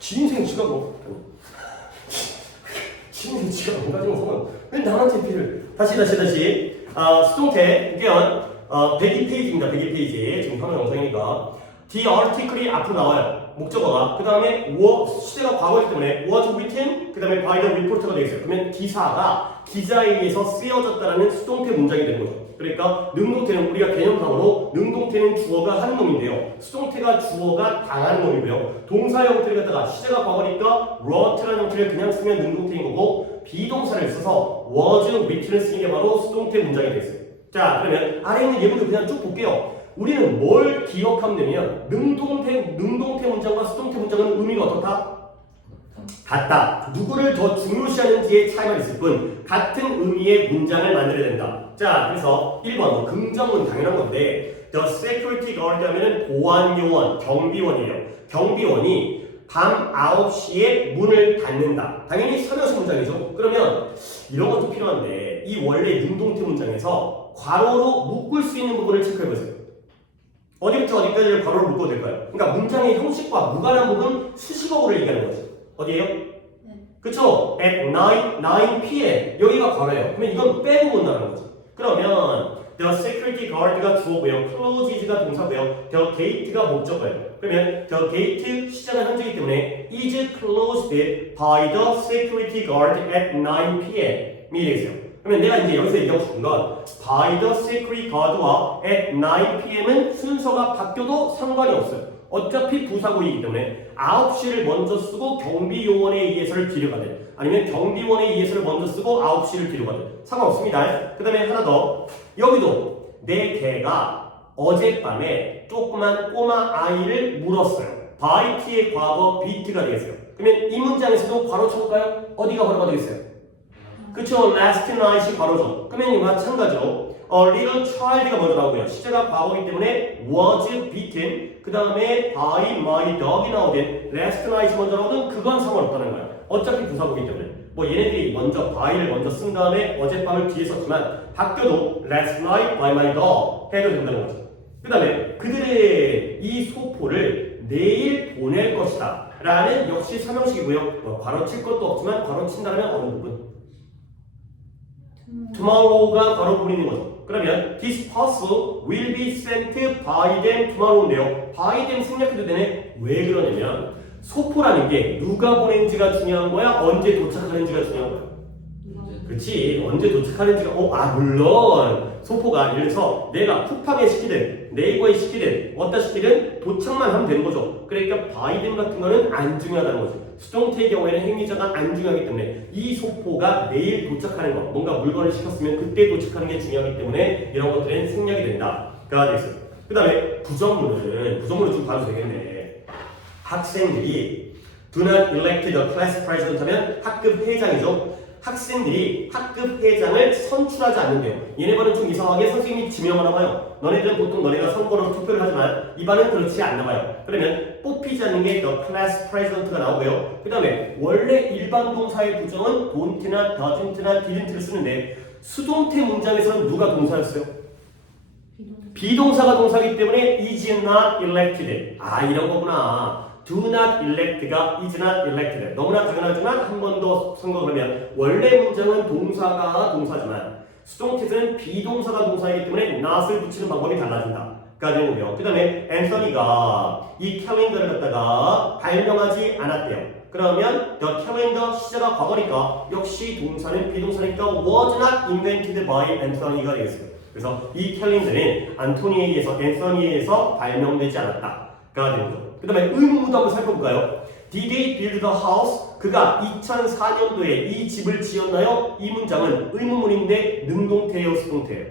지 인생 지가 뭐 지 인생 지가 뭐 가지고 상관 왜 남한테 피를 다시 수동태 국회의원 102페이지입니다. 102페이지 지금 하는 영상이니까 the article이 앞으로 나와요. 목적어가 그 다음에 시제가 과거이기 때문에 was written 그 다음에 by the reporter가 되겠어요. 그러면 기사가 기자에 의해서 쓰여졌다라는 수동태 문장이 되는 거죠. 그러니까 능동태는 우리가 개념상으로 능동태는 주어가 하는 놈인데요. 수동태가 주어가 당하는 놈이고요. 동사 형태를 갖다가 시제가 과거니까 wrote라는 형태를 그냥 쓰면 능동태인 거고 비동사를 써서 was written을 쓰는 게 바로 수동태 문장이 되겠어요. 자 그러면 아래 있는 예문도 그냥 쭉 볼게요. 우리는 뭘 기억하면 되냐면 능동태 문장과 수동태 문장은 의미가 어떻다? 같다. 누구를 더 중요시하는지의 차이만 있을 뿐 같은 의미의 문장을 만들어야 된다. 자 그래서 1번 긍정은 당연한 건데 The security guard 하면은 보안요원, 경비원이에요. 경비원이 밤 9시에 문을 닫는다. 당연히 서명식 문장이죠. 그러면 이런 것도 필요한데 이 원래 능동태 문장에서 괄호로 묶을 수 있는 부분을 체크해보세요. 어디부터 어디까지를 괄호로 묶어도 될까요? 그러니까 문장의 형식과 무관한 부분 수식어구를 얘기하는 거죠. 어디에요? 그쵸? At 9 p.m. 여기가 괄호예요. 그러면 이건 빼고 본다는 거지. 그러면 the security guard가 주어고요. close is가 동사고요. the gate가 목적어예요. 그러면 the gate 시제가 현재이기 때문에 is closed by the security guard at 9 p.m.이 되겠어요. 그러면 내가 이제 여기서 얘기하고 싶은 건 by the security guard와 at 9 p.m.은 순서가 바뀌어도 상관이 없어요. 어차피 부사구이기 때문에 9시를 먼저 쓰고 경비요원에 의해서를 뒤로 가든 아니면 경비원에 의해서를 먼저 쓰고 9시를 뒤로 가든 상관없습니다. 그 다음에 하나 더 여기도 내 개가 어젯밤에 조그만 꼬마 아이를 물었어요. byt의 과거 beat가 되겠어요. 그러면 이 문장에서도 괄호 쳐볼까요? 어디가 괄호가 되겠어요? 그쵸? last night이 괄호죠. 그러면 마찬가지로 little child가 먼저 나오고요. 시제가 과거이기 때문에 was beaten 그 다음에 by my dog이 나오든 last night이 먼저 나오든 그건 상관없다는 거예요. 어차피 부사구이기 때문에 뭐 얘네들이 먼저 by를 먼저 쓴 다음에 어젯밤을 뒤에 썼지만 바뀌어도 last night by my dog 해도 된다는 거죠. 그 다음에 그들의 이 소포를 내일 보낼 것이다 라는 역시 서명식이고요. 뭐 괄호 칠 것도 없지만 괄호 친다면 어느 부분? tomorrow가 괄호 부리는 거죠. 그러면 this parcel will be sent by them tomorrow인데요. by them 생략해도 되네. 왜 그러냐면 소포라는 게 누가 보낸지가 중요한 거야? 언제 도착하는지가 중요한 거야? 그렇지. 언제 도착하는지가 물론 소포가 예를 들어서 내가 쿠팡에 시키든 네이버에 시키든 어디다 시키든 도착만 하면 되는 거죠. 그러니까 by them 같은 거는 안 중요하다는 거죠. 수동태의 경우에는 행위자가 안 중요하기 때문에 이 소포가 내일 도착하는 거 뭔가 물건을 시켰으면 그때 도착하는 게 중요하기 때문에 이런 것들은 생략이 된다가 되겠어요. 그 다음에 부정문을 좀 봐도 되겠네. 학생들이 do not elect the class president 하면 학급 회장이죠. 학생들이 학급 회장을 선출하지 않는데요. 얘네 반은 좀 이상하게 선생님이 지명하나 봐요. 너네들은 보통 너네가 선거로 투표를 하지만 이 반은 그렇지 않나 봐요. 그러면 뽑히지 않는 게 the class president가 나오고요. 그 다음에 원래 일반 동사의 부정은 don't나 doesn't나 didn't를 쓰는데 수동태 문장에서는 누가 동사였어요? 비동사가 동사이기 때문에 is not elected. 이런 거구나. do not elect가 is not elected. 너무나 당연하지만 한 번 더 생각하면 원래 문장은 동사가 동사지만 수동태에서는 비동사가 동사이기 때문에 not을 붙이는 방법이 달라진다. 가 되는 거고요. 그 다음에 앤서니가 이 캘린더를 갖다가 발명하지 않았대요. 그러면 the calendar 시제가 과거니까 역시 동사는 비동사니까 was not invented by Anthony가 되겠어요. 그래서 이 캘린더는 안토니에 의해서 앤서니에 의해서 발명되지 않았다가 되는 거죠. 그 다음에 의문문도 한번 살펴볼까요? Did they build the house? 그가 2004년도에 이 집을 지었나요? 이 문장은 의문문인데 능동태예요, 수동태예요?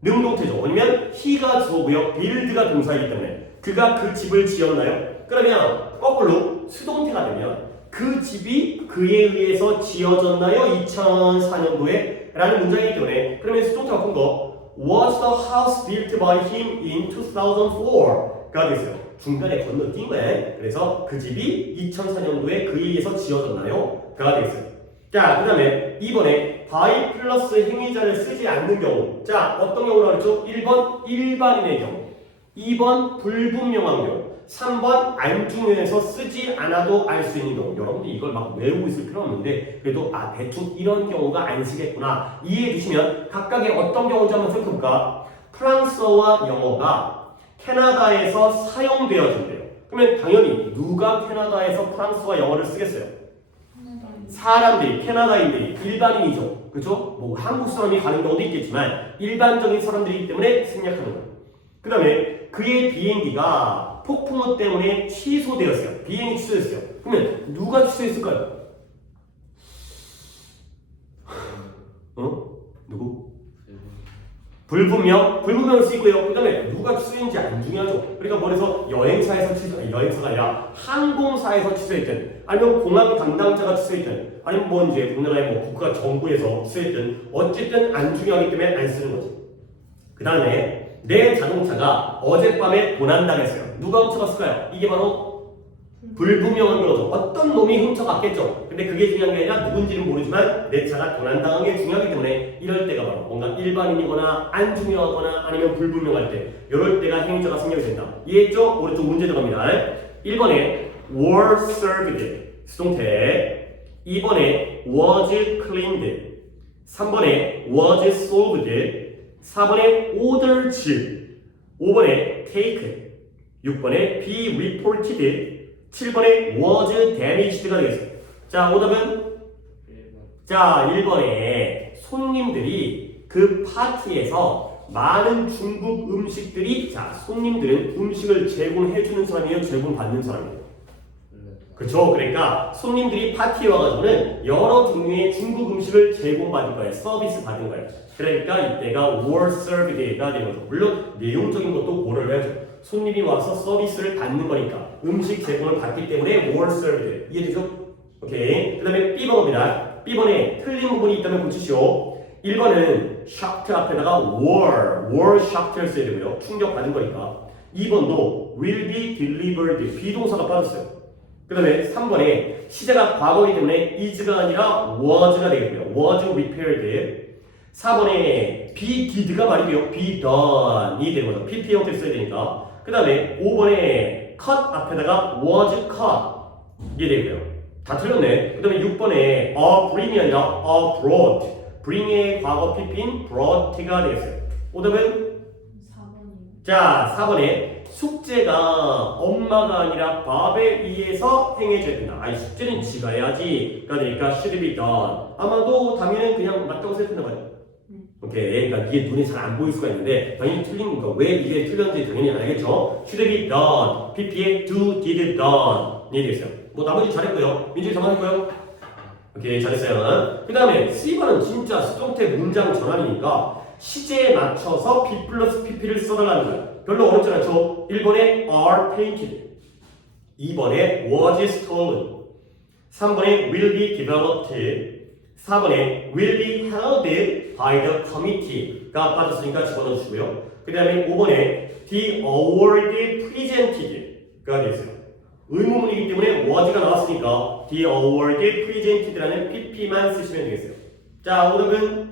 능동태죠. 왜냐면 he가 주어고요, build가 동사이기 때문에 그가 그 집을 지었나요? 그러면 거꾸로 수동태가 되면 그 집이 그에 의해서 지어졌나요? 2004년도에? 라는 문장이기 때문에 그러면 수동태 바꾼 거 Was the house built by him in 2004가 됐어요. 중간에 건너뛴 거예요. 그래서 그 집이 2004년도에 그에 의해서 지어졌나요? 가 되겠어요. 자, 그 다음에 2번에 by 플러스 행위자를 쓰지 않는 경우. 자, 어떤 경우라고 했죠? 1번 일반인의 경우, 2번 불분명한 경우. 3번 안중에서 쓰지 않아도 알 수 있는 경우. 여러분들이 이걸 막 외우고 있을 필요 없는데 그래도 대충 이런 경우가 안 쓰겠구나 이해해 주시면 각각의 어떤 경우인지 한번 생각해볼까? 프랑스어와 영어가 캐나다에서 사용되어진대요. 그러면 당연히 누가 캐나다에서 프랑스와 영어를 쓰겠어요? 사람들이, 캐나다인들이, 일반인이죠. 그죠? 뭐 한국 사람이 가는 경우도 있겠지만 일반적인 사람들이기 때문에 생략하는 거예요. 그 다음에 그의 비행기가 폭풍우 때문에 취소되었어요. 비행이 취소됐어요. 그러면 누가 취소했을까요? 누구? 불분명을 쓰고요. 그 다음에 누가 취소했는지 안 중요하죠. 그러니까 뭐래서 여행사에서 여행사가 아니라 항공사에서 취소했든 아니면 공항 담당자가 취소했든 아니면 뭐 이제 우리나라의 뭐 국가 정부에서 취소했든 어쨌든 안 중요하기 때문에 안 쓰는 거지. 그 다음에 내 자동차가 어젯밤에 도난당했어요. 누가 훔쳐갔을까요? 이게 바로 불분명한 거죠. 어떤 놈이 훔쳐갔겠죠. 근데 그게 중요한 게 아니라 누군지는 모르지만 내 차가 도난당한 게 중요하기 때문에 이럴 때가 바로 뭔가 일반인이거나 안 중요하거나 아니면 불분명할 때 이럴 때가 행위자가 생략이 된다. 이해했죠? 오른쪽 문제 들어갑니다. 1번에 were served 수동태, 2번에 was cleaned, 3번에 was solved, 4번에 ordered, 5번에 taken, 6번에 be reported, 7번에 was damaged가 되겠어요. 자, 오답은? 1번. 자, 1번에 손님들이 그 파티에서 많은 중국 음식들이 자, 손님들은 음식을 제공해주는 사람이에요? 제공받는 사람이에요? 그렇죠. 그러니까 손님들이 파티에 와가지고는 여러 종류의 중국 음식을 제공받을 거예요. 서비스 받은 거예요. 그러니까 이때가 were served가 되는 거죠. 물론 내용적인 것도 고려를 해야죠. 손님이 와서 서비스를 받는 거니까 음식 제공을 받기 때문에 were served. 이해되죠? 오케이. 그 다음에 B번입니다. B번에 틀린 부분이 있다면 고치시오. 1번은 shocked 앞에다가 were shocked를 써야 되고요. 충격받은 거니까. 2번도 will be delivered 비동사가 빠졌어요. 그 다음에 3번에 시제가 과거이기 때문에 is가 아니라 was가 되겠고요. was repaired. 4번에 be did가 말이 돼요. be done이 되는 거죠. PP 형태를 써야 되니까. 그 다음에 5번에 cut 앞에다가 was cut 이게 되고요. 다 틀렸네. 그 다음에 6번에 a bring이 아니라 a brought bring의 과거 PP인 brought가 되겠어요. 오답은? 4번이요. 자, 4번에 숙제가 엄마가 아니라 밥에 의해서 행해져야 된다. 아니 숙제는 지가 해야지. 그러니까 should be done. 아마도 당연히 그냥 맞다고 생각하는 거예요. 오케이. 그러니까 이게 눈에 잘 안 보일 수가 있는데 당연히 틀린 거니까 왜 이게 틀렸는지 당연히 알겠죠. should be done. PP에 do, did, done. 얘기했어요. 뭐 나머지 잘했고요. 민준이 잘했고요. 오케이 잘했어요. 그 다음에 C번은 진짜 수동태 문장 전환이니까 시제에 맞춰서 B 플러스 PP를 써달라는 거예요. 별로 어렵지 않죠? 1번에 are painted, 2번에 was stolen, 3번에 will be developed, 4번에 will be held by the committee가 빠졌으니까 집어넣어 주시고요. 그 다음에 5번에 the award presented가 되어있어요. 의문문이기 때문에 was가 나왔으니까 the award presented라는 pp만 쓰시면 되겠어요. 자, 오답은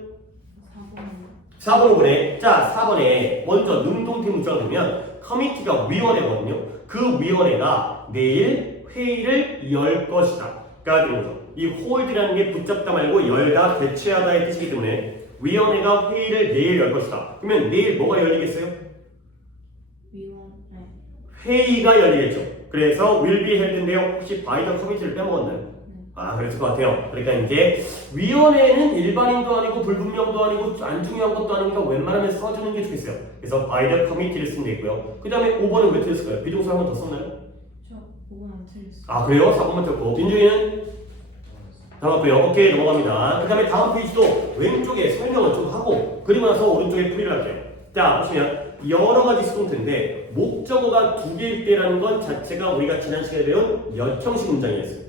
4번 5번에 자 4번에 먼저 능동태 문자가 되면 커미티가 위원회거든요. 그 위원회가 내일 회의를 열 것이다 가 되는 거죠. 이 홀드라는 게 붙잡다 말고 열다 개최하다의 뜻이기 때문에 위원회가 회의를 내일 열 것이다. 그러면 내일 뭐가 열리겠어요? 위원회. 회의가 열리겠죠. 그래서 will be held인데요. 혹시 by the committee를 빼먹었나요? 아, 그랬을 것 같아요. 그러니까 이제 위원회는 일반인도 아니고 불분명도 아니고 안 중요한 것도 아니니까 웬만하면 써주는 게 좋겠어요. 그래서 by the committee를 쓰면 되고요. 그 다음에 5번은 왜 틀렸을까요? 비동사 한 번 더 썼나요? 저 5번 안 틀렸어요. 아, 그래요? 4번만 틀렸고 민준이는? 다 맞고요. 오케이, 넘어갑니다. 그 다음에 다음 페이지도 왼쪽에 설명을 좀 하고 그리고 나서 오른쪽에 풀이를 할게요. 자, 보시면 여러 가지 수동태인데 목적어가 두 개일 때라는 건 자체가 우리가 지난 시간에 배운 몇 형식 문장이었어요?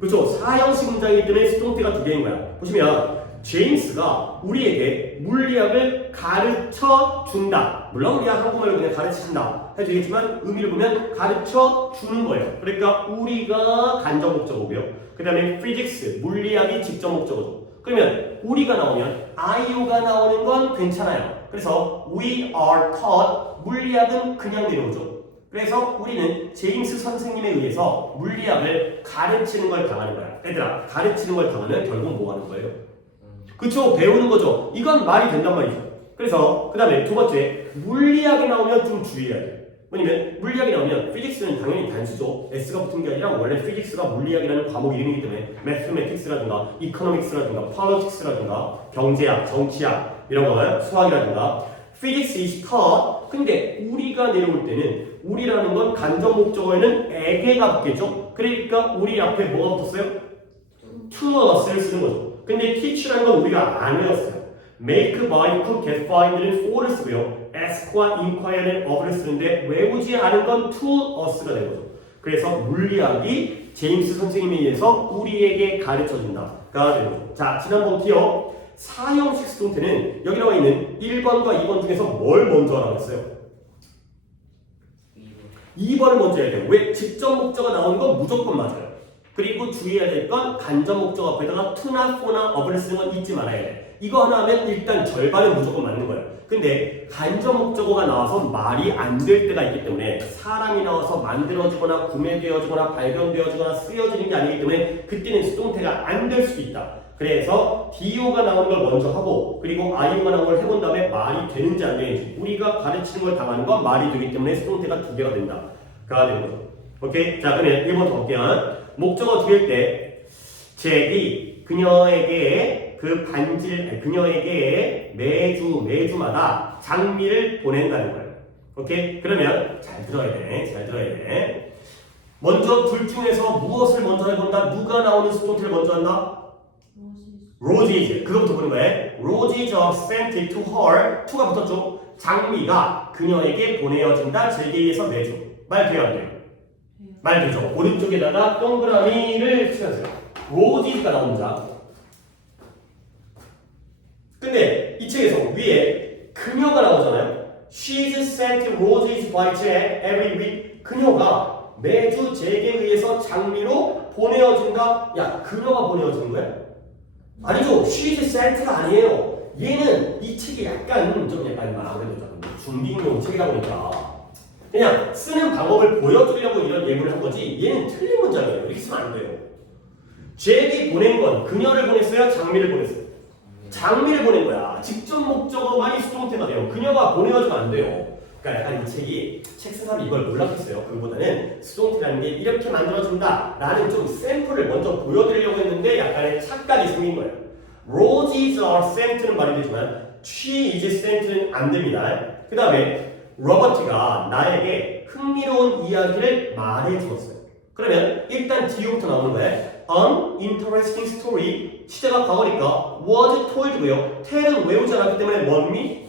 그렇죠. 4형식 문장이기 때문에 수동태가 두 개인 거야. 보시면 제임스가 우리에게 물리학을 가르쳐 준다. 물론 우리가 한국말로 그냥 가르쳐 준다 해도 되겠지만 의미를 보면 가르쳐 주는 거예요. 그러니까 우리가 간접 목적어고요. 그 다음에 physics, 물리학이 직접 목적어죠. 그러면 우리가 나오면 IO가 나오는 건 괜찮아요. 그래서 we are taught, 물리학은 그냥 내려오죠. 그래서 우리는 제임스 선생님에 의해서 물리학을 가르치는 걸 당하는 거야. 얘들아, 가르치는 걸 당하면 결국 뭐 하는 거예요? 그쵸, 배우는 거죠. 이건 말이 된단 말이죠. 그래서 그 다음에 두 번째, 물리학이 나오면 좀 주의해야 돼. 뭐냐면 물리학이 나오면 피직스는 당연히 단수죠. S가 붙은 게 아니라 원래 피직스가 물리학이라는 과목 이름이기 때문에 매스매틱스라든가 이코노믹스라든가 폴리틱스라든가 경제학, 정치학 이런 거 수학이라든가 physics is taught. 근데 우리가 내려올 때는 우리라는 건 간접 목적어에는 에게가 붙겠죠. 그러니까 우리 앞에 뭐가 붙었어요? to us를 쓰는 거죠. 근데 teach라는 건 우리가 안 외웠어요. make, buy, cook, get, find는 for를 쓰고요. ask와 inquire는 of를 쓰는데 외우지 않은 건 to us가 되는 거죠. 그래서 물리학이 제임스 선생님에 의해서 우리에게 가르쳐준다가 되는 거죠. 자, 지난번부터요. 사형식 수동태는 여기 나와 있는 1번과 2번 중에서 뭘 먼저 하라고 했어요? 2번을 먼저 해야 돼요. 왜? 직접 목적어가 나오는 건 무조건 맞아요. 그리고 주의해야 될 건 간접 목적어 앞에다가 to나, for나, of를 쓰는 건 잊지 말아야 돼. 이거 하나 하면 일단 절반은 무조건 맞는 거예요. 근데 간접 목적어가 나와서 말이 안 될 때가 있기 때문에 사람이 나와서 만들어지거나 구매되어지거나 발견되어지거나 쓰여지는 게 아니기 때문에 그때는 수동태가 안 될 수도 있다. 그래서 DO가 나오는 걸 먼저 하고 그리고 IO가 나오는 걸 해본 다음에 말이 되는지 안 되는지 우리가 가르치는 걸 당하는 건 말이 되기 때문에 수동태가 두 개가 된다. 가 되는 거죠. 오케이? 자, 그러면 1번 더 볼게요. 목적어 두 개일 때 잭이 그녀에게 그녀에게 매주마다 장미를 보낸다는 거예요. 오케이? 그러면 잘 들어야 돼. 먼저 둘 중에서 무엇을 먼저 해본다? 누가 나오는 수동태를 먼저 한다? Roses. 그거부터 보는 거예요. Roses are sent to her. to가 붙었죠. 장미가 그녀에게 보내어진다. 잭에 의해서 매주. 말 돼요, 안 돼요? 말 되죠. 오른쪽에다가 동그라미를 치면서요. Roses가 나옵니다. 근데 이 책에서 위에 그녀가 나오잖아요. She's sent roses by Jack every week. 그녀가 매주 잭에 의해서 장미로 보내어진다. 야, 그녀가 보내어지는 거야? 아니죠. She's sent가 아니에요. 얘는 이 책이 약간 좀 약간 중딩용 책이다 보니까 그냥 쓰는 방법을 보여주려고 이런 예문을 한 거지 얘는 틀린 문장이에요. 이렇게 쓰면 안 돼요. 잭이 보낸 건 그녀를 보냈어요? 장미를 보냈어요? 장미를 보낸 거야. 직접 목적어만이 수동태가 돼요. 그녀가 보내어주면 안 돼요. 그러니까 약간 이 책이 책 쓴 사람이 이걸 몰랐겠어요. 그보다는 수동태라는 게 이렇게 만들어진다 라는 좀 샘플을 먼저 보여드리려고 했는데 약간의 착각이 생긴 거예요. Roses are sent는 말이 되지만 she is sent는 안 됩니다. 그 다음에 로버트가 나에게 흥미로운 이야기를 말해 주었어요. 그러면 일단 뒤부터 나오는 거예요. An interesting story. 시제가 과거니까 was told고요. tell은 외우지 않았기 때문에 뭐니?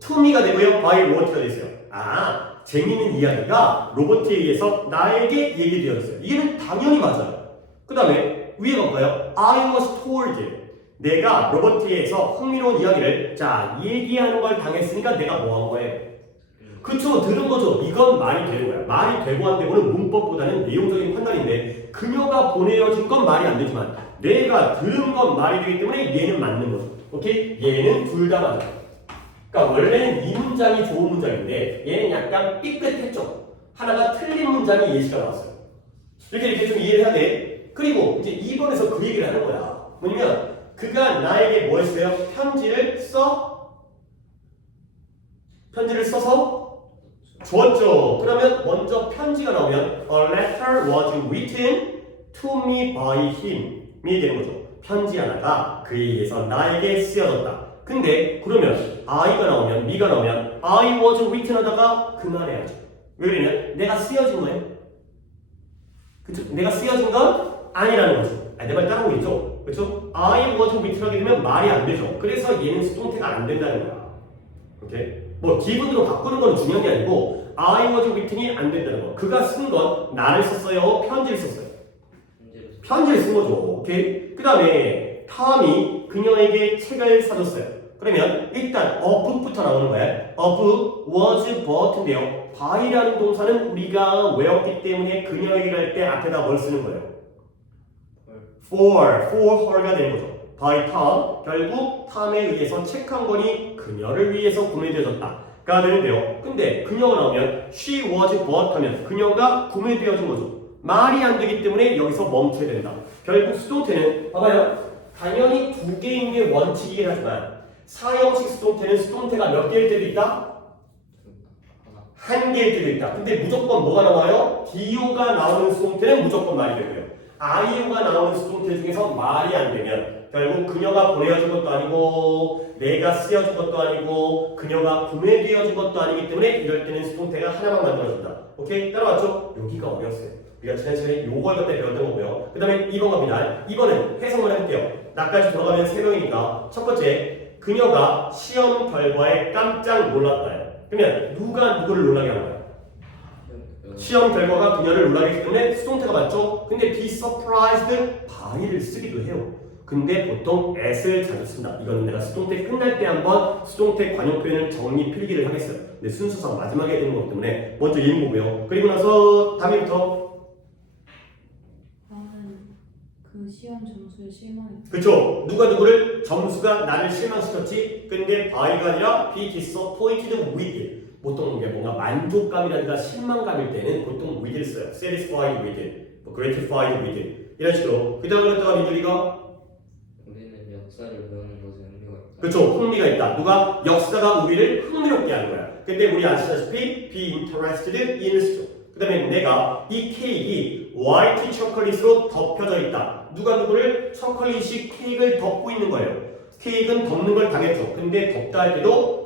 to me가 되고요. by 로버트가 됐어요. 아, 재미있는 이야기가 로버트에 의해서 나에게 얘기되었어요. 이게는 당연히 맞아요. 그 다음에 위에가 뭐예요? I was told. 내가 로버트에 의해서 흥미로운 이야기를 얘기하는 걸 당했으니까 내가 뭐 한 거예요? 그쵸, 들은 거죠. 이건 말이 되는 거야. 말이 되고 안 되고는 문법보다는 내용적인 판단인데 그녀가 보내어진 건 말이 안 되지만 내가 들은 건 말이 되기 때문에 얘는 맞는 거죠. 오케이? 얘는 둘 다 맞아요. 그러니까 원래는 이 문장이 좋은 문장인데 얘는 약간 삐끗했죠. 하나가 틀린 문장이 예시가 나왔어요. 이렇게 좀 이해를 해야 돼. 그리고 이제 2번에서 그 얘기를 하는 거야. 뭐냐면 그가 나에게 뭐 했어요? 편지를 써서 주었죠. 그러면 먼저 편지가 나오면 A letter was written to me by him 이 되는 거죠. 편지 하나가 그에 의해서 나에게 쓰여졌다. 근데 그러면 I가 나오면 Me가 나오면 I was written 하다가 그만해야죠. 왜 그러냐? 내가 쓰여진 거예요. 그쵸? 내가 쓰여진 건 아니라는 거죠. 내 말 따라오고 있죠? 그렇죠? I was written 하게 되면 말이 안 되죠. 그래서 얘는 수동태가 안 된다는 거야. 오케이? 뭐 기분으로 바꾸는 건 중요한 게 아니고 I was written이 안 된다는 거. 그가 쓴 건 나를 썼어요? 편지를 썼어요? 편지를 쓴 거죠. 오케이? 그 다음에 탐이 그녀에게 책을 사줬어요. 그러면 일단 of부터 나오는 거예요. of was but인데요. by라는 동사는 우리가 외웠기 때문에 그녀에게 할 때 앞에다 뭘 쓰는 거예요? for her가 되는 거죠. by Tom. 결국 탐에 의해서 책 한 권이 그녀를 위해서 구매되어졌다. 가 되는데요. 근데 그녀가 나오면 she was bought 하면 그녀가 구매되어진 거죠. 말이 안 되기 때문에 여기서 멈춰야 된다. 결국 수동태는 봐봐요. 당연히 두 개인 게 원칙이긴 하지만 사형식 수동태는 수동태가 몇 개일 때도 있다? 한 개일 때도 있다. 근데 무조건 뭐가 나와요? do가 나오는 수동태는 무조건 말이 되고요. i오가 나오는 수동태 중에서 말이 안 되면 결국 그녀가 보내어준 것도 아니고 내가 쓰여준 것도 아니고 그녀가 구매되어준 것도 아니기 때문에 이럴 때는 수동태가 하나만 만들어진다. 오케이? 따라왔죠? 여기가 어려웠어요. 우리가 지난 시간에 요걸 갖다 배웠던 거고요. 그 다음에 2번 갑니다. 2번은 해석만 해볼게요. 나까지 돌아가면 3명이니까 첫 번째, 그녀가 시험 결과에 깜짝 놀랐다. 그러면 누가 누구를 놀라게 하는 거야? 시험 결과가 그녀를 놀라게 했기 때문에 수동태가 맞죠? 근데 be surprised by를 쓰기도 해요. 근데 보통 as를 자주 쓴다. 이거는 내가 수동태 끝날 때 한번 수동태 관용 표현을 정리 필기를 하겠어요. 근데 순서상 마지막에 되는 거기 때문에 먼저 읽는 거고요. 그리고 나서 다음부터 나는 그 시험 점수에 실망했다. 그쵸? 누가 누구를 점수가 나를 실망시켰지? 근데 by가 아니라 be disappointed with. 보통 이게 뭔가 만족감이라든가 실망감일 때는 보통 with를 써요. satisfied with, gratified with 이런 식으로. 그 다음에 그랬다가 민준이가 우리는 역사를 배우는 것에 흥미가 있다. 그쵸? 흥미가 있다. 누가 역사가 우리를 흥미롭게 하는 거야. 근데 우리 아시다시피 be interested in 그 다음에 내가 이 케이크 화이트 초콜릿으로 덮여져 있다. 누가 누구를 초콜릿이 케이크를 덮고 있는 거예요. 케이크는 덮는 걸 당했죠. 근데 덮다 할 때도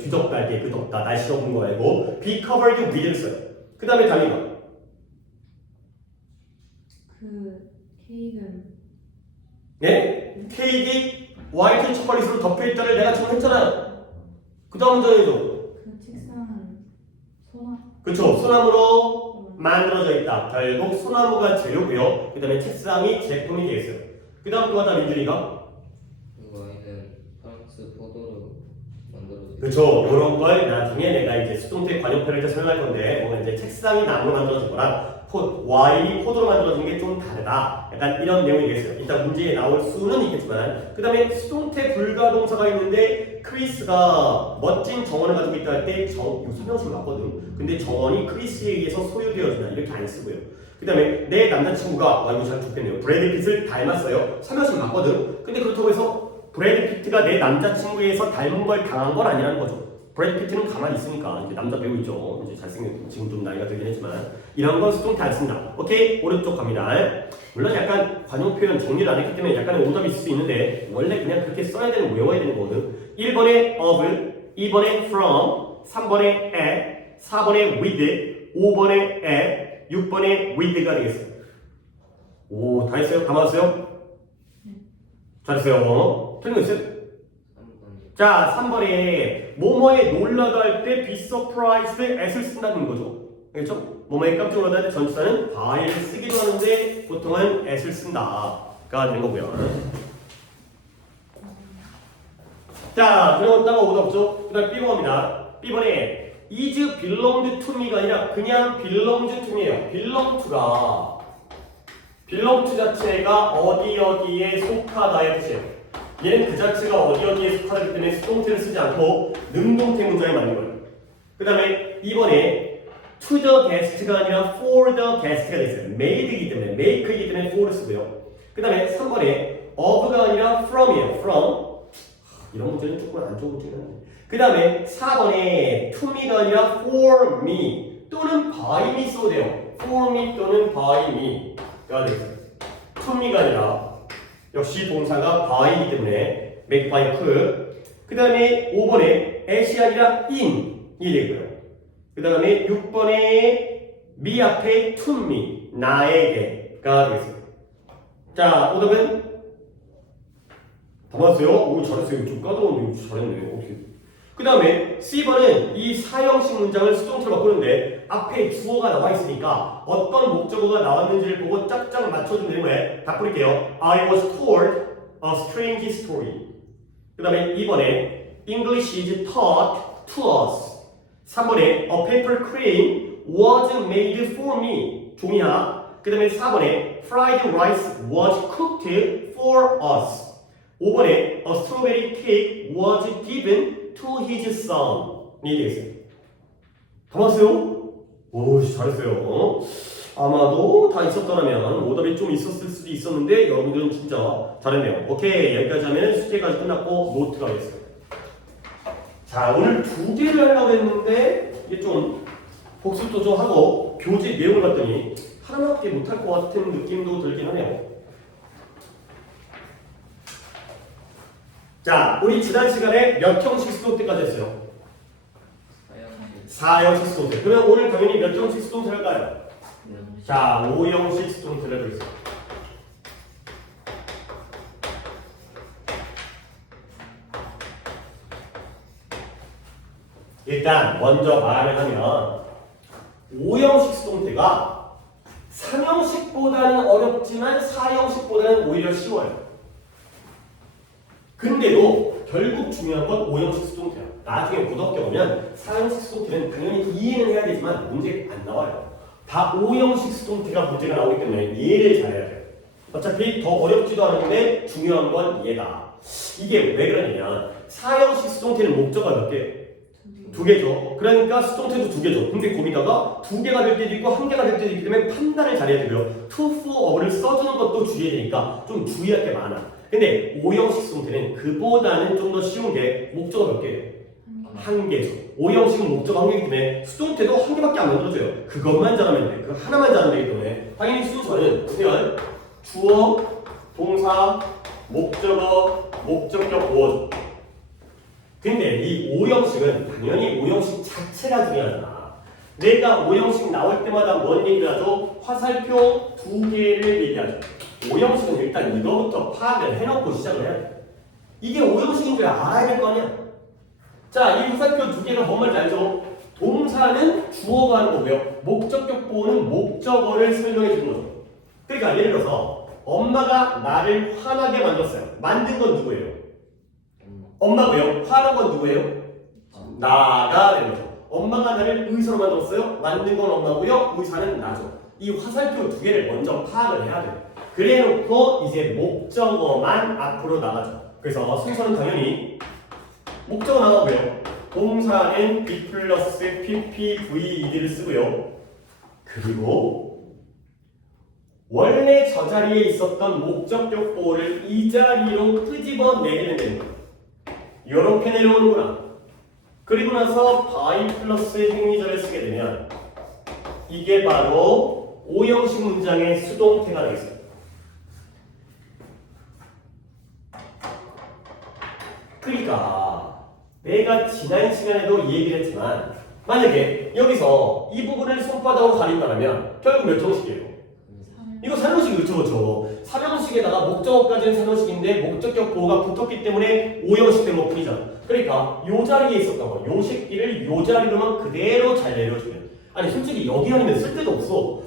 뒤덮다 할 때 그 덮다 날씨 덮는 거 말고 be covered with를 써요. 그 다음에 다음이가 그 케이크는 네? 케이크 화이트 초콜릿으로 덮여있다를 내가 지금 했잖아요. 그 다음 문장이죠. 그 책상은 소나 그쵸? 소나무로 만들어져 있다. 결국 소나무가 재료고요. 그 다음에 책상이 제품이 되겠어요. 그 다음 또 하나 민준이가 그 아이는 프랑스 포도로 만들어진. 그쵸? 이런 걸 나중에 내가 이제 수동태 관용표를 설명할 건데 뭔가 이제 책상이 나무로 만들어진 거랑 와인이 포도로 만들어진 게 좀 다르다. 약간 이런 내용이겠어요. 일단 문제에 나올 수는 있겠지만 그 다음에 수동태 불가동사가 있는데 크리스가 멋진 정원을 가지고 있다 할 때 이거 설명書맞거든. 근데 정원이 크리스에 의해서 소유되어진다. 이렇게 안 쓰고요. 그 다음에 내 남자친구가 이거 잘 좋겠네요. 브래드 핏을 닮았어요. 설명書맞거든. 근데 그렇다고 해서 브래드 피트가 내 남자친구에서 닮은 걸 당한 건 아니라는 거죠. 브래드 피트는 가만히 있으니까 이제 남자 배우 있죠. 이제 잘생긴 지금 좀 나이가 들긴 했지만 이런 건 수동태 안 쓴다. 오케이? 오른쪽 갑니다. 물론 약간 관용 표현 정리를 안 했기 때문에 약간의 오답이 있을 수 있는데 원래 그냥 그렇게 써야 되는 외워야 되는 거거든. 1번에 of, 2번에 from, 3번에 at, 4번에 with, 5번에 at, 6번에 with가 되겠어요. 오, 다 했어요? 다 맞았어요? 잘했어요. 틀린 거 있어요? 3번이 자, 3번에 뭐뭐에 놀라다 할 때 be surprised at을 쓴다는 거죠. 알겠죠? 뭐뭐에 깜짝 놀라다 할 때 전치사는 by를 쓰기도 하는데 보통은 at을 쓴다가 되는 거고요. 자, 그럼 따가 오다 없죠? 그 다음 B번입니다. B번에 is belonged to me가 아니라 그냥 belongs to me예요. belong to 자체가 어디에 속하다의 뜻이에요. 얘는 그 자체가 어디에 속하기 때문에 수동태를 쓰지 않고 능동태 문장에 맞는 거예요. 그 다음에 2번에 to the guest가 아니라 for the guest가 되어있어요. made이기 때문에 make이기 때문에 for를 쓰고요. 그 다음에 3번에 of가 아니라 from이에요. from 이런 문제는 조금 안 좋은 문제긴 한데 그 다음에 4번에 to me가 아니라 for me 또는 by me 써도 돼요. for me 또는 by me가 되어있어요. to me가 아니라 역시 동사가 by이기 때문에 make by could. 그 다음에 5번에 at이 아니라 in이 되고요. 그 다음에 6번에 me 앞에 to me 나에게가 되겠습니다. 자, 오답은 다 맞았어요? 오, 잘했어요. 좀 까다로운데 잘했네. 어떻게? 그 다음에 C번은 이 사형식 문장을 수동태로 바꾸는데 앞에 주어가 나와 있으니까 어떤 목적어가 나왔는지를 보고 짝짝 맞춰준 내용에 다 뿌릴게요. I was told a strange story. 그 다음에 2번에 English is taught to us. 3번에 a paper crane was made for me. 종이 하나. 그 다음에 4번에 fried rice was cooked for us. 5번에 a strawberry cake was given to his son. 되겠어요. 다 맞았어요? 오, 잘했어요. 아마도 다 있었더라면 오답이 좀 있었을 수도 있었는데 여러분들은 진짜 잘했네요. 오케이, 여기까지 하면 숙제까지 끝났고 노트가 됐어요. 자, 오늘 2개를 하려고 했는데 이게 좀 복습도 좀 하고 교재 내용을 봤더니 하나밖에 못할 것 같은 느낌도 들긴 하네요. 자, 우리 지난 시간에 몇 형식 수동태까지 했어요? 사형식. 4형식 수동태. 그러면 오늘 당연히 몇 형식 수동태를 할까요? 네. 자, 5형식 수동태를 해보겠습니다. 일단 먼저 말을 하면 5형식 수동태가 3형식보다는 어렵지만 4형식보다는 오히려 쉬워요. 근데도 결국 중요한 건 5형식 수동태야. 나중에 고등학교 오면 4형식 수동태는 당연히 이해는 해야 되지만 문제가 안 나와요. 다 5형식 수동태가 문제가 나오기 때문에 이해를 잘해야 돼요. 어차피 더 어렵지도 않은데 중요한 건 이해다. 이게 왜 그러냐면 4형식 수동태는 목적어가 몇 개? 2개죠. 그러니까 수동태도 2개죠. 근데 거기다가 2개가 될 때도 있고 1개가 될 때도 있기 때문에 판단을 잘해야 되고요. to, for, of를 써주는 것도 주의해야 되니까 좀 주의할 게 많아. 근데 5형식 수동태는 그보다는 좀 더 쉬운 게 목적어 몇 개예요? 1개죠. 5형식은 목적어 1개이기 때문에 수동태도 1개밖에 안 만들어줘요. 그것만 잘하면 돼. 그 하나만 잘하면 되기 때문에 당연히 수동태는 그냥 주어, 동사, 목적어, 목적격, 보어죠. 근데 이 5형식은 당연히 5형식 자체가 중요하잖아. 내가 5형식 나올 때마다 뭔 얘기를 하죠? 화살표 2개를 얘기하죠. 5형식은 일단 이거부터 파악을 해놓고 시작을 해야 돼. 이게 5형식인 줄 알아야 될 거 아니야? 자, 이 화살표 2개가 뭔 말인지 알죠? 동사는 주어가 하는 거고요. 목적격 보호는 목적어를 설명해 주는 거죠. 그러니까 예를 들어서 엄마가 나를 화나게 만들었어요. 만든 건 누구예요? 엄마고요. 화난 건 누구예요? 나가 되는 거죠. 엄마가 나를 의사로 만들었어요. 만든 건 엄마고요. 의사는 나죠. 이 화살표 2개를 먼저 파악을 해야 돼요. 그래 놓고 이제 목적어만 앞으로 나가죠. 그래서 순서는 당연히 목적어 나가고요. 동사는 be 플러스 pp, v, ed를 쓰고요. 그리고 원래 저 자리에 있었던 목적격 보호를 이 자리로 끄집어 내리면 되는 거예요. 이렇게 내려오는구나. 그리고 나서 by 플러스 행위절을 쓰게 되면 이게 바로 5형식 문장의 수동태가 되겠습니다. 그러니까 내가 지난 시간에도 얘기를 했지만 만약에 여기서 이 부분을 손바닥으로 가린다면 결국 몇 형식이에요? 이거 3형식이 그렇죠. 3형식에다가 목적어까지는 3형식인데 목적격 보호가 붙었기 때문에 5형식 된 것뿐이잖아. 그러니까 요 자리에 있었던 거, 요 새끼를 요 자리로만 그대로 잘 내려주면 아니 솔직히 여기 아니면 쓸데도 없어.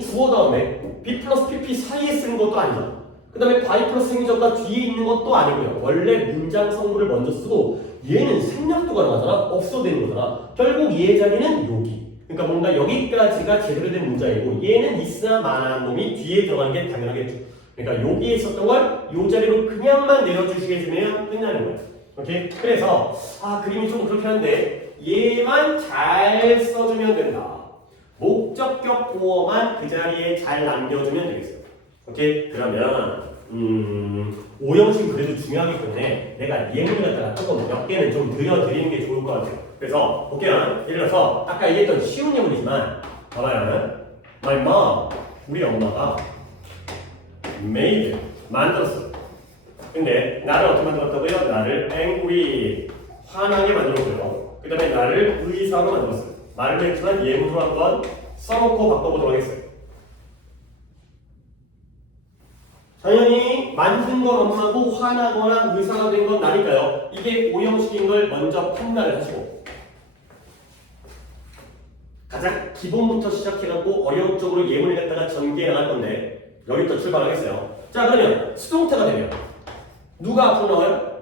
주어 다음에 be 플러스 pp 사이에 쓰는 것도 아니잖아. 그 다음에 by 플러스 행위절과 뒤에 있는 것도 아니고요. 원래 문장 성분을 먼저 쓰고 얘는 생략도 가능하잖아. 없어 되는 거잖아. 결국 얘 자리는 여기. 그러니까 뭔가 여기까지가 제대로 된 문장이고 얘는 있으나 마나한 놈이 뒤에 들어가는 게 당연하겠죠. 그러니까 여기에 있었던 걸 이 자리로 그냥만 내려주시게 해주면 끝나는 거예요. 오케이? 그래서 그림이 좀 그렇긴 한데 얘만 잘 써주면 된다. 목적격 보어만 그 자리에 잘 남겨주면 되겠어요. 오케이? 그러면 5형식은 그래도 중요하기 때문에 내가 예문을 갖다가 조금 몇 개는 좀 들려드리는 게 좋을 것 같아요. 그래서 볼게요. 예를 들어서 아까 얘기했던 쉬운 예문이지만 봐봐요. My mom, 우리 엄마가 made, 만들었어. 근데 나를 어떻게 만들었다고요? 나를 angry, 화나게 만들었고요. 그 다음에 나를 의사로 만들었어요. 말을 했지만 예문으로 한번 써놓고 바꿔보도록 하겠어요. 당연히 만든 건 엄마고 화나거나 의사가 된 건 나니까요. 이게 5형식인 걸 먼저 판단을 하시고 가장 기본부터 시작해갖고 어려운 쪽으로 예문을 갖다가 전개해 나갈 건데 여기부터 출발하겠어요. 자, 그러면 수동태가 되면 누가 앞으로 나와요?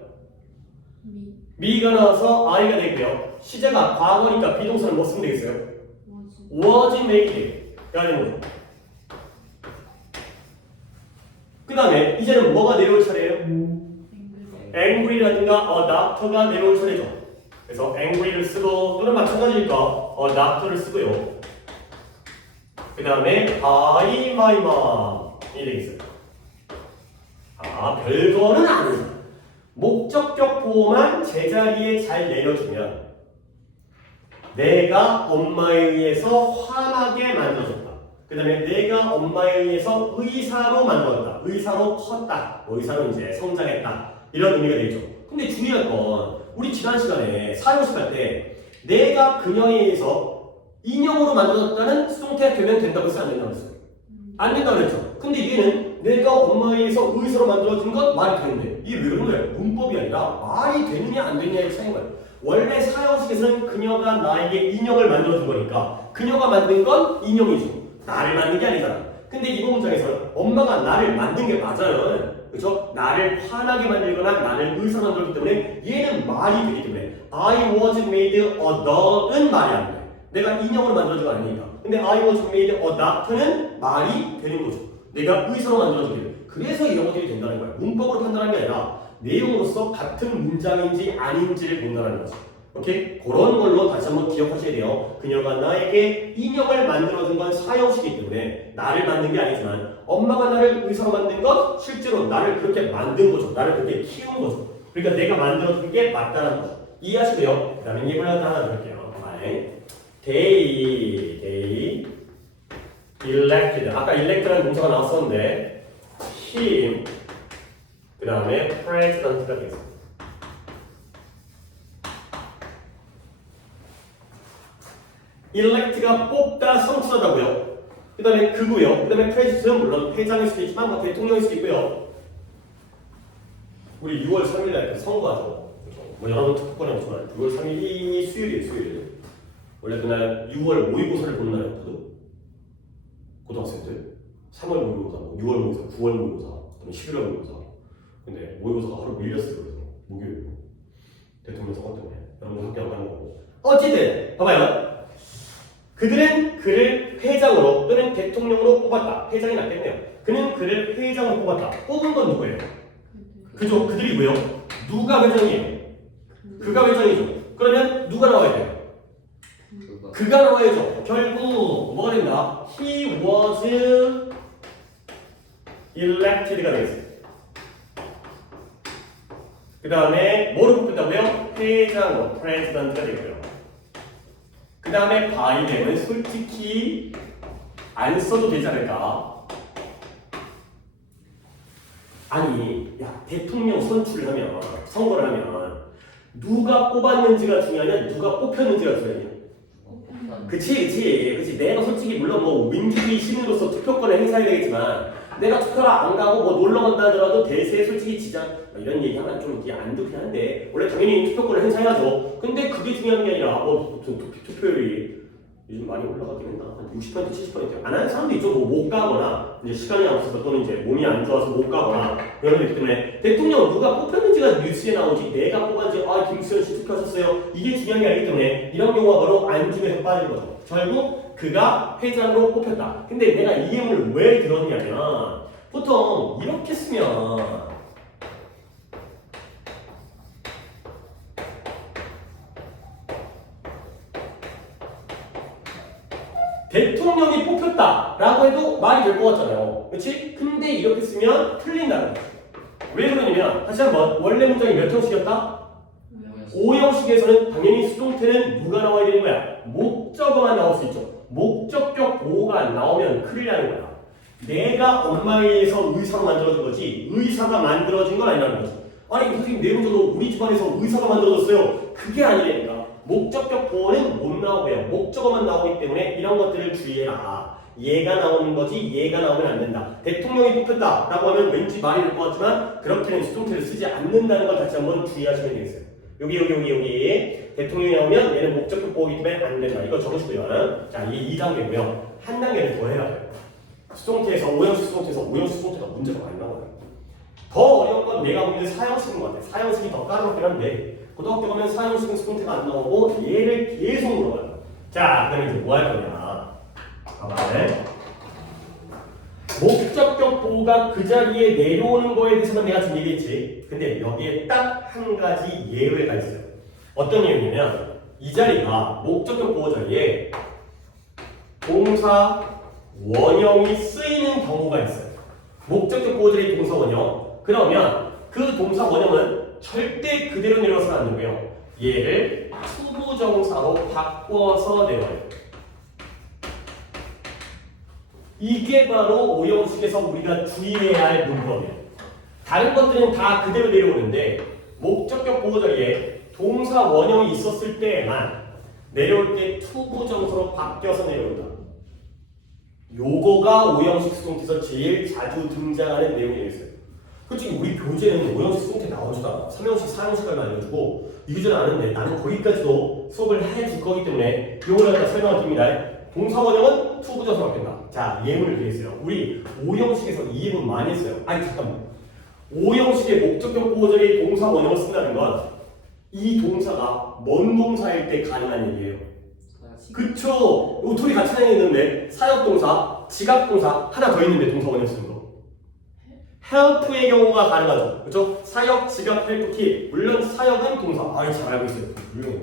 미가 나와서 I가 되고요. 시제가 과거니까 비동사는 뭐 쓰면 되겠어요? was made 가 되는 거죠. 그 다음에 이제는 뭐가 내려올 차례예요? angry라든가 doctor가 내려올 차례죠. 그래서 angry를 쓰고 또는 마찬가지니까 not를 쓰고요. 그 다음에 by my mom 이렇게 있어요. 별거는 아니죠. 목적격 보호만 제자리에 잘 내려주면 내가 엄마에 의해서 화나게 만들어졌다. 그 다음에 내가 엄마에 의해서 의사로 만들어졌다. 의사로 컸다. 의사로 이제 성장했다. 이런 의미가 되죠. 근데 중요한 건 우리 지난 시간에 사용식 할 때 내가 그녀에 의해서 인형으로 만들어졌다는 수동태가 되면 된다고 했어요? 안 된다고 했어요? 안 된다고 그랬죠. 근데 얘는 내가 엄마에 의해서 의사로 만들어진 건 말이 되는데 이게 왜 그런 거예요? 문법이 아니라 말이 되느냐 안 되느냐의 차이인 거예요. 원래 사형식에서는 그녀가 나에게 인형을 만들어준 거니까 그녀가 만든 건 인형이죠. 나를 만든 게 아니잖아. 근데 이번 문장에서는 엄마가 나를 만든 게 맞아요. 그렇죠? 나를 화나게 만들거나 나를 의사로 만들었기 때문에 얘는 말이 되기 때문에 I was made a doll은 말이 안 돼. 내가 인형으로 만들어준 거 아니니까. 근데 I was made a doctor는 말이 되는 거죠. 내가 의사로 만들어주기를. 그래서 이런 것들이 된다는 거야. 문법으로 판단하는 게 아니라 내용으로서 같은 문장인지 아닌지를 본다는 거죠. 오케이? 그런 걸로 다시 한번 기억하셔야 돼요. 그녀가 나에게 인형을 만들어준 건 사형식이기 때문에 나를 만든 게 아니지만 엄마가 나를 의사로 만든 건 실제로 나를 그렇게 만든 거죠. 나를 그렇게 키운 거죠. 그러니까 내가 만들어준 게 맞다는 거죠. 이해하시고요. 그 다음에 예문을 하나 드릴게요. They elected. 아까 elect라는 동사가 나왔었는데 him 그 다음에 president가 되겠습니다. elect가 뽑다 선출하다고요. 그 다음에 그고요. 그 다음에 president은 물론 회장일 수도 있지만 뭐 대통령일 수도 있고요. 우리 6월 3일 날 선거하죠. 뭐 여러분 특권이 없지만 6월 3일이 수요일이에요. 수요일. 원래 그날 6월 모의고사를 보는 날이었거든. 고등학생들 3월 모의고사, 6월 모의고사, 9월 모의고사, 그다음에 11월 모의고사. 근데 모의고사가 하루 밀렸어요. 그래서 목요일 대통령 선거 때문에 여러분 학교 안 가는 거고. 어쨌든 봐봐요. 그들은 그를 회장으로 또는 대통령으로 뽑았다. 회장이 낫겠네요. 그는 그를 회장으로 뽑았다. 뽑은 건 누구예요? 그죠? 그들이고요. 누가 회장이에요? 그가 회장이죠. 그러면 누가 나와야 돼요? 그가 나와야죠. 결국 뭐가 된다? He was elected가 되겠어요. 그 다음에 뭐를 뽑힌다고요? 회장으로 president가 되고요. 그 다음에 by는 솔직히 안 써도 되지 않을까? 아니, 야 대통령 선출을 하면 선거를 하면 누가 뽑았는지가 중요하냐? 누가 뽑혔는지가 중요하냐? 그치. 내가 솔직히 물론 뭐 민주주의 시민으로서 투표권을 행사해야 되겠지만 내가 투표를 안 가고 뭐 놀러 간다 하더라도 대세에 솔직히 지장 이런 얘기하면 좀 이게 안 좋긴 한데 원래 당연히 투표권을 행사해야죠. 근데 그게 중요한 게 아니라 투표율이 요즘 많이 올라가긴 했나? 한 60% 70% 안 하는 사람도 있죠. 뭐 못 가거나 이제 시간이 없어서 또는 이제 몸이 안 좋아서 못 가거나 그런 거 있기 때문에 대통령 누가 뽑혔는지가 뉴스에 나오지 내가 뽑았지 김수현 씨 투표하셨어요. 이게 중요한 게 아니기 때문에 이런 경우가 바로 안중에서 빠지는 거죠. 결국 그가 회장으로 뽑혔다. 근데 내가 이 예문을 왜 들었냐면 보통 이렇게 쓰면 대통령이 뽑혔다라고 해도 말이 될 것 같잖아요. 그렇지? 근데 이렇게 쓰면 틀린다는 거죠. 왜 그러냐면 다시 한번 원래 문장이 몇 형식이었다? 5형식에서는 당연히 수동태는 누가 나와야 되는 거야? 목적어만 나올 수 있죠. 목적격 보호가 나오면 큰일 나는 거야. 내가 엄마에 의해서 의사로 만들어진 거지 의사가 만들어진 건 아니라는 거지. 아니 선생님 내 문제도 우리 집안에서 의사가 만들어졌어요. 그게 아니라니까. 목적격 보호는 못 나오고요. 목적어만 나오기 때문에 이런 것들을 주의해라. 얘가 나오는 거지 얘가 나오면 안 된다. 대통령이 뽑혔다라고 하면 왠지 말이 될 것 같지만 그렇게는 수동태를 쓰지 않는다는 걸 다시 한번 주의하시면 되겠어요. 여기 대통령이 나오면 얘는 목적격 보호이기 때문에 안 된다. 이거 적으시고요. 자, 이 2단계고요. 한 단계를 더 해야 돼요. 수동태에서 5형식 수동태에서 5형식 수동태가 문제가 많이 나와요. 더 어려운 건 내가 보기에는 사형식인 것 같아요. 사형식이 더 까다롭긴 한데 고등학교 가면 사형식은 수동태가 안 나오고 얘를 계속 물어봐요. 자, 그러면 이제 뭐 할 거냐? 봐봐요. 목적격 보호가 그 자리에 내려오는 거에 대해서는 내가 지금 얘기했지. 근데 여기에 딱 한 가지 예외가 있어요. 어떤 내용이냐면 이 자리가 목적격 보호 자리에 동사 원형이 쓰이는 경우가 있어요. 목적격 보호 자리 동사 원형. 그러면 그 동사 원형은 절대 그대로 내려서는 안 되고요. 얘를 투부정사로 바꿔서 내려요. 이게 바로 오형식에서 우리가 주의해야 할 문법이에요. 다른 것들은 다 그대로 내려오는데 목적격 보호 자리에 동사 원형이 있었을 때만 내려올 때 투부정사로 바뀌어서 내려온다. 요거가 오형식 수동태에서 제일 자주 등장하는 내용이 되겠어요. 솔직히 우리 교재는 오형식 수동태 나오지도 않아. 3형식, 4형식까지 알려주고 이 교재는 아는데 나는 거기까지도 수업을 해줄 거기 때문에 요거를 갖다 설명을 드립니다. 동사 원형은 투부정사로 바뀐다. 자, 예문을 드리겠어요. 우리 오형식에서 이 예문 많이 했어요. 아니 잠깐만. 오형식의 목적격 보호 자리에 동사 원형을 쓴다는 건 이 동사가 뭔 동사일 때 가능한 얘기예요. 그쵸? 요 둘이 같이 다니는데 사역동사, 지각동사 하나 더 있는데 동사 원형 쓰는 거. help의 경우가 가능하죠. 그쵸? 사역, 지각, help, 키. 물론 사역은 동사. 아이 잘 알고 있어요. 훌륭해.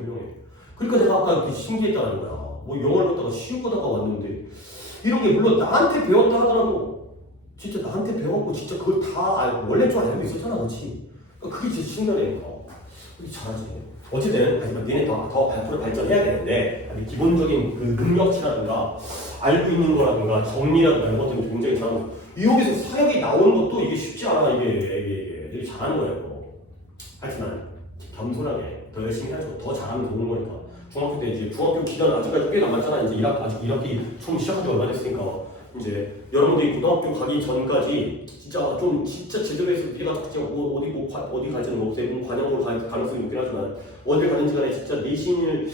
그러니까 내가 아까 이렇게 신기했다는 거야. 뭐 영어를 갖다가 쉬운 거다가 왔는데 이런 게 물론 나한테 배웠다 하더라도 진짜 나한테 배웠고 진짜 그걸 다 알고 원래 좀 알고 있었잖아, 그렇지? 그게 진짜 신기하네. 우리 잘하지. 어쨌든 하지만 니네 더 앞으로 발전해야 되는데 기본적인 그 능력치라든가 알고 있는 거라든가 정리라든가 이런 것들은 굉장히 잘하고 여기서 사역이 나오는 것도 이게 쉽지 않아. 이게 애들이 잘하는 거예요. 하지만 겸손하게 더 열심히 해야죠. 더 잘하면 좋은 거니까. 중학교 때 이제 중학교 기간 아직까지 꽤 남았잖아. 이제 아직 1학기 처음 시작한 지 얼마 됐으니까 이제 여러분들이 고등학교 가기 전까지 진짜 제대로 해서 네가 진짜 어디 갈지는 모르겠어요. 관영으로 갈 가능성이 높긴 하지만 어딜 가든지 간에 진짜 내신을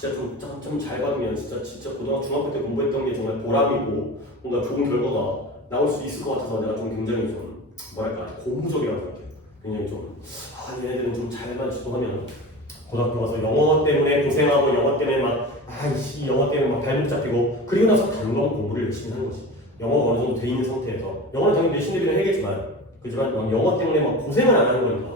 진짜 좀 잘 받으면 진짜 중학교 때 공부했던 게 정말 보람이고 뭔가 좋은 결과가 나올 수 있을 것 같아서 내가 좀 굉장히 좀 뭐랄까 고무적이라고 생각해요. 굉장히 좀 얘네들은 좀 잘만 지도하면 고등학교 가서 영어 때문에 고생하고 영어 때문에 영어 때문에 막 발목 잡히고 그리고 나서 단번 공부를 열심히 하는 거지. 영어가 어느 정도 돼 있는 상태에서 영어는 당연히 내신 대비는 해야겠지만 그렇지만 영어 때문에 막 고생을 안 하는 거니까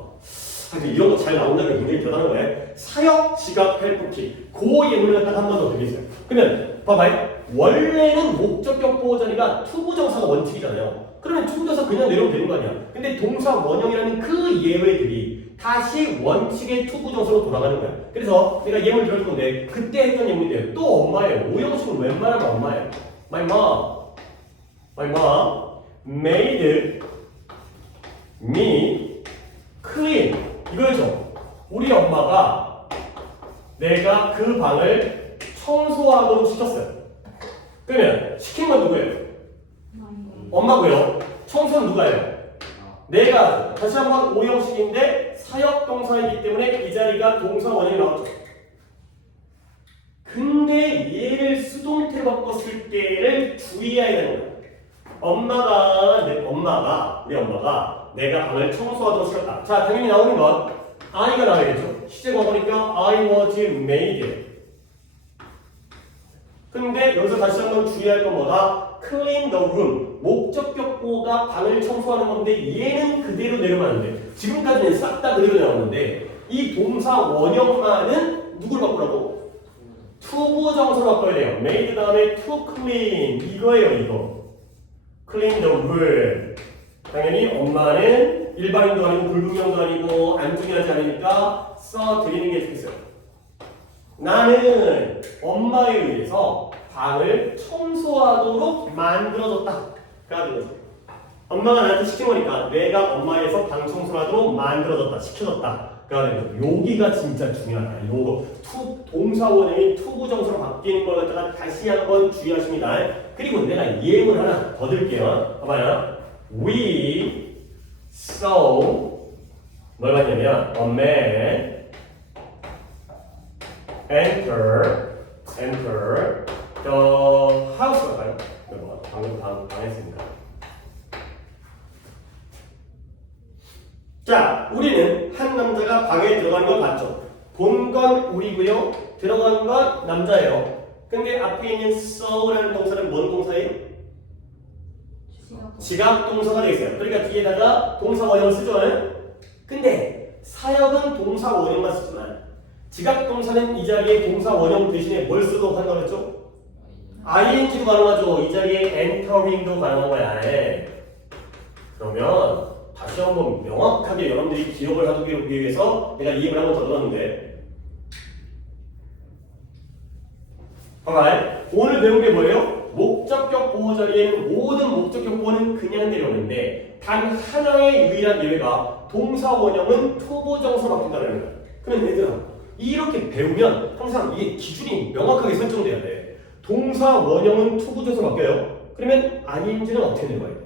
하여튼 이런 거 잘 나온다는 게 굉장히 대단한 거예요. 사역, 지각, 헬프키 그 예문을 딱 한 번 더 드리겠어요. 그러면 봐봐요. 원래는 목적격 보호 자리가 투부정사가 원칙이잖아요. 그러면 투부정사 그냥 내려오면 되는 거 아니야. 근데 동사 원형이라는 그 예외들이 다시 원칙의 투부정사로 돌아가는 거야. 그래서 내가 예문을 들어줄 건데 그때 했던 예문인데 또 엄마예요. 오형식은 웬만하면 엄마예요. My mom made me clean. 이거죠. 우리 엄마가 내가 그 방을 청소하도록 시켰어요. 그러면 시킨 건 누구예요? 엄마고요. 청소는 누가예요? 내가 다시 한번 오형식인데 사역동사이기 때문에 이 자리가 동사 원형이 나왔죠. 근데 얘를 수동태로 바꿨을 때를 주의해야 되는 거예요. 우리 엄마가 내가 방을 청소하도록 시켰다. 자, 당연히 나오는 건 I가 나와야겠죠. 시제 과거니까 I was made. 근데 여기서 다시 한번 주의할 건 뭐다? Clean the room. 목적격 보호가 방을 청소하는 건데 얘는 그대로 내려가면 안 돼. 지금까지는 싹 다 그대로 나왔는데 이 동사 원형만은 누굴 바꾸라고? 투부정사로 바꿔야 돼요. made 다음에 to clean 이거예요. 이거 clean the room. 당연히 엄마는 일반인도 아니고 불분명도 아니고 안중요하지 않으니까 써드리는 게 좋겠어요. 나는 엄마에 의해서 방을 청소하도록 만들어줬다. 그래가지고 엄마가 나한테 시킨 거니까 내가 엄마에서 방 청소하도록 만들어줬다, 시켜줬다. 그래가지고 여기가 진짜 중요하다. 요거 동사 원형이 투부정사로 바뀌는 걸 갖다가 다시 한번 주의하십니다. 그리고 내가 예문 하나 더 드릴게요. 봐봐요. We saw 뭘 봤냐면 a man enter the house 가요. 방금 당했습니다. 자, 우리는 한 남자가 방에 들어간 걸 봤죠. 본 건 우리고요. 들어간 건 남자예요. 근데 앞에 있는 saw라는 동사는 뭔 동사예요? 지각 동사가 되겠어요. 그러니까 뒤에다가 동사 원형을 쓰죠. 근데 사역은 동사 원형만 쓰지만 지각동사는 이 자리에 동사 원형 대신에 뭘 쓰도록 한다고 했죠? ing도 가능하죠. 이 자리에 entering도 가능한 거야. 그러면 다시 한번 명확하게 여러분들이 기억을 하기 위해서 내가 이 예를 한번 더 들었는데, 오늘 배운 게 뭐예요? 목적격 보호 자리에는 모든 목적격 보호는 그냥 내려오는데 단 하나의 유일한 예외가 동사 원형은 투부정사로 바뀐다는 거야. 그러면 얘들아, 이렇게 배우면 항상 이게 기준이 명확하게 설정돼야 돼. 동사 원형은 투부정사로 바뀌어요. 그러면 ing는 어떻게 내려와야 돼?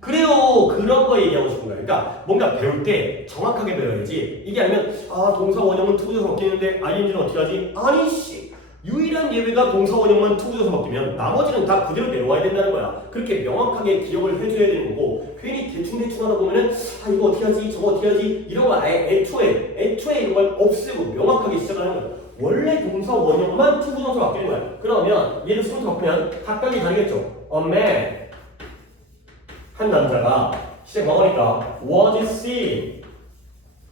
그래요. 그런 거 얘기하고 싶은 거야. 그러니까 뭔가 배울 때 정확하게 배워야지. 이게 아니면 동사 원형은 투부정사 바뀌는데 ing는 어떻게 하지? 아니 씨, 유일한 예외가 동사 원형만 투부정사 바뀌면 나머지는 다 그대로 내려와야 된다는 거야. 그렇게 명확하게 기억을 해줘야 되는 거고, 괜히 대충대충 하다 보면은 이거 어떻게 하지? 저거 어떻게 하지? 이런 거 아예 애초에 이런 걸 없애고 명확하게 시작을 하는 거야. 원래 동사 원형만 투부정사 바뀌는 거야. 그러면 얘를 수동태 바꾸면 각각이 다르겠죠. A man, 한 남자가 시작 먹으니까 was seen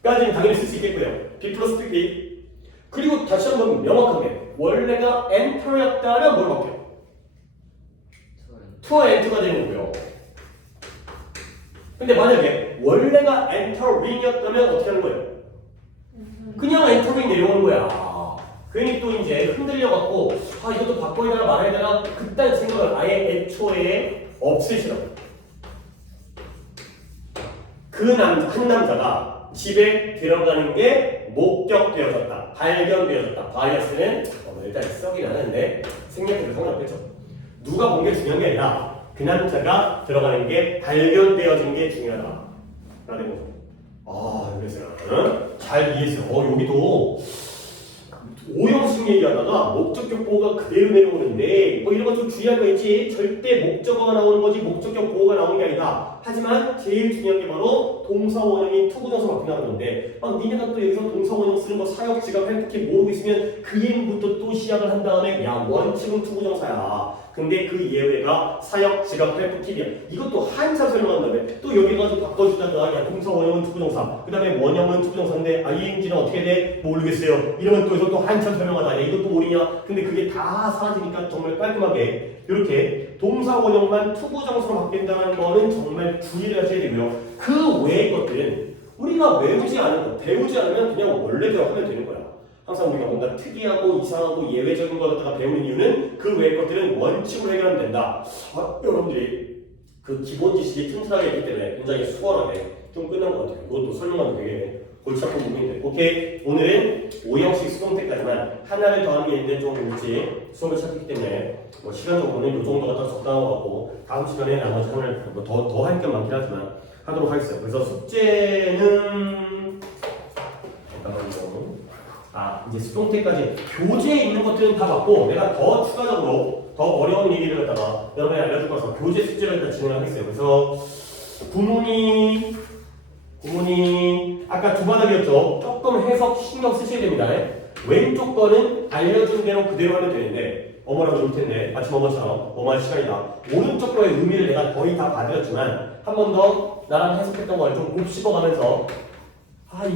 까지는 당연히 쓸 수 있겠고요. B 플러스 PP. 그리고 다시 한번 명확하게 원래가 enter였다면 뭘 바뀌어요? to enter가 되는 거고요. 근데 만약에 원래가 entering이었다면 어떻게 하는 거예요? 그냥 entering 내려오는 거야. 괜히 또 이제 흔들려갖고 이것도 바꿔야 되나 말아야 되나 그딴 생각을 아예 애초에 없애시라고. 한 남자가 집에 들어가는 게 목격되어졌다, 발견되어졌다. 바이어스는 일단 썩이 나는데 생략해도 상관없겠죠. 누가 본 게 중요한 게 아니라 그 남자가 들어가는 게 발견되어진 게 중요하다. 라는 거죠. 그래서 잘 이해했어요. 여기도 오형식 얘기하다가 목적격 보호가 그대로 내려오는데 뭐 이런 거 좀 주의할 거 있지. 절대 목적어가 나오는 거지 목적격 보호가 나오는 게 아니다. 하지만 제일 중요한 게 바로 동사 원형이 투부정사 바뀐다는 건데 니네가 또 여기서 동사 원형 쓰는 거 사역 지각 헬프키 모르고 있으면 그 예부터 또 시작을 한 다음에 야 원칙은 투부정사야. 근데 그 예외가 사역 지각 헬프키야. 이것도 한참 설명한 다음에 또 여기 가서 바꿔주다가 야 동사 원형은 투부정사 그 다음에 원형은 투부정사인데 ing는 어떻게 돼? 모르겠어요. 이러면 또 이것도 한참 설명하다. 야 이것도 모르냐? 근데 그게 다 사라지니까 정말 깔끔하게 이렇게 동사 원형만 투부정사로 바뀐다는 거는 정말 주의를 하셔야 되고요. 그 외의 것들은 우리가 배우지 않으면 그냥 원래대로 하면 되는 거야. 항상 우리가 뭔가 특이하고 이상하고 예외적인 걸 갖다가 배우는 이유는 그 외의 것들은 원칙으로 해결하면 된다. 여러분들이 그 기본 지식이 튼튼하게 있기 때문에 굉장히 수월하게 좀 끝난 것 같아요. 이것도 설명하면 되게 골치 아픈 부분인데. 오케이. 오늘은 5형식 수동태까지만 하나를 더하는 게 있는데 좀 일찍 수업을 시작했기 때문에 시간적으로는 이 정도가 딱 적당한 것 같고 다음 시간에 나머지 하나를 더 할 게 많긴 하지만 하도록 하겠어요. 그래서 숙제는 이제 수동태까지 교재에 있는 것들은 다 봤고 내가 더 추가적으로 더 어려운 얘기를 갖다가 여러분이 알려줄 거라서 교재 숙제를 일단 진행을 하겠어요. 그래서 구문이 아까 두 바닥이었죠. 조금 해석 신경 쓰셔야 됩니다. 왼쪽 거는 알려준 대로 그대로 하면 되는데 어머라고 좋을 텐데 마침 어머처럼 어머할 시간이다. 오른쪽 거의 의미를 내가 거의 다 봐드렸지만 한 번 더 나랑 해석했던 걸 좀 곱씹어가면서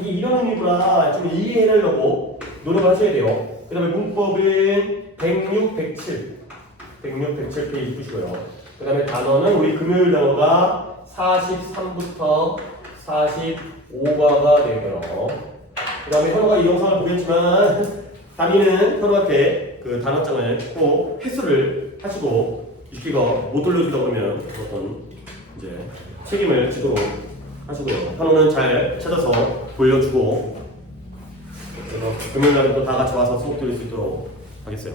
이게 이런 의미구나 좀 이해하려고 노력을 하셔야 돼요. 그 다음에 문법은 106, 107 페이지 푸시고요. 그 다음에 단어는 우리 금요일 단어가 43부터 45과가 되고요. 그 다음에 현우가 이 영상을 보겠지만 담임은 현우한테 그 단어장을 꼭 회수를 하시고 읽기가 못 돌려주다 보면 어떤 이제 책임을 지도록 하시고요. 현우는 잘 찾아서 돌려주고 그래서 금요일날은 또 다 같이 와서 수업 들을 수 있도록 하겠어요.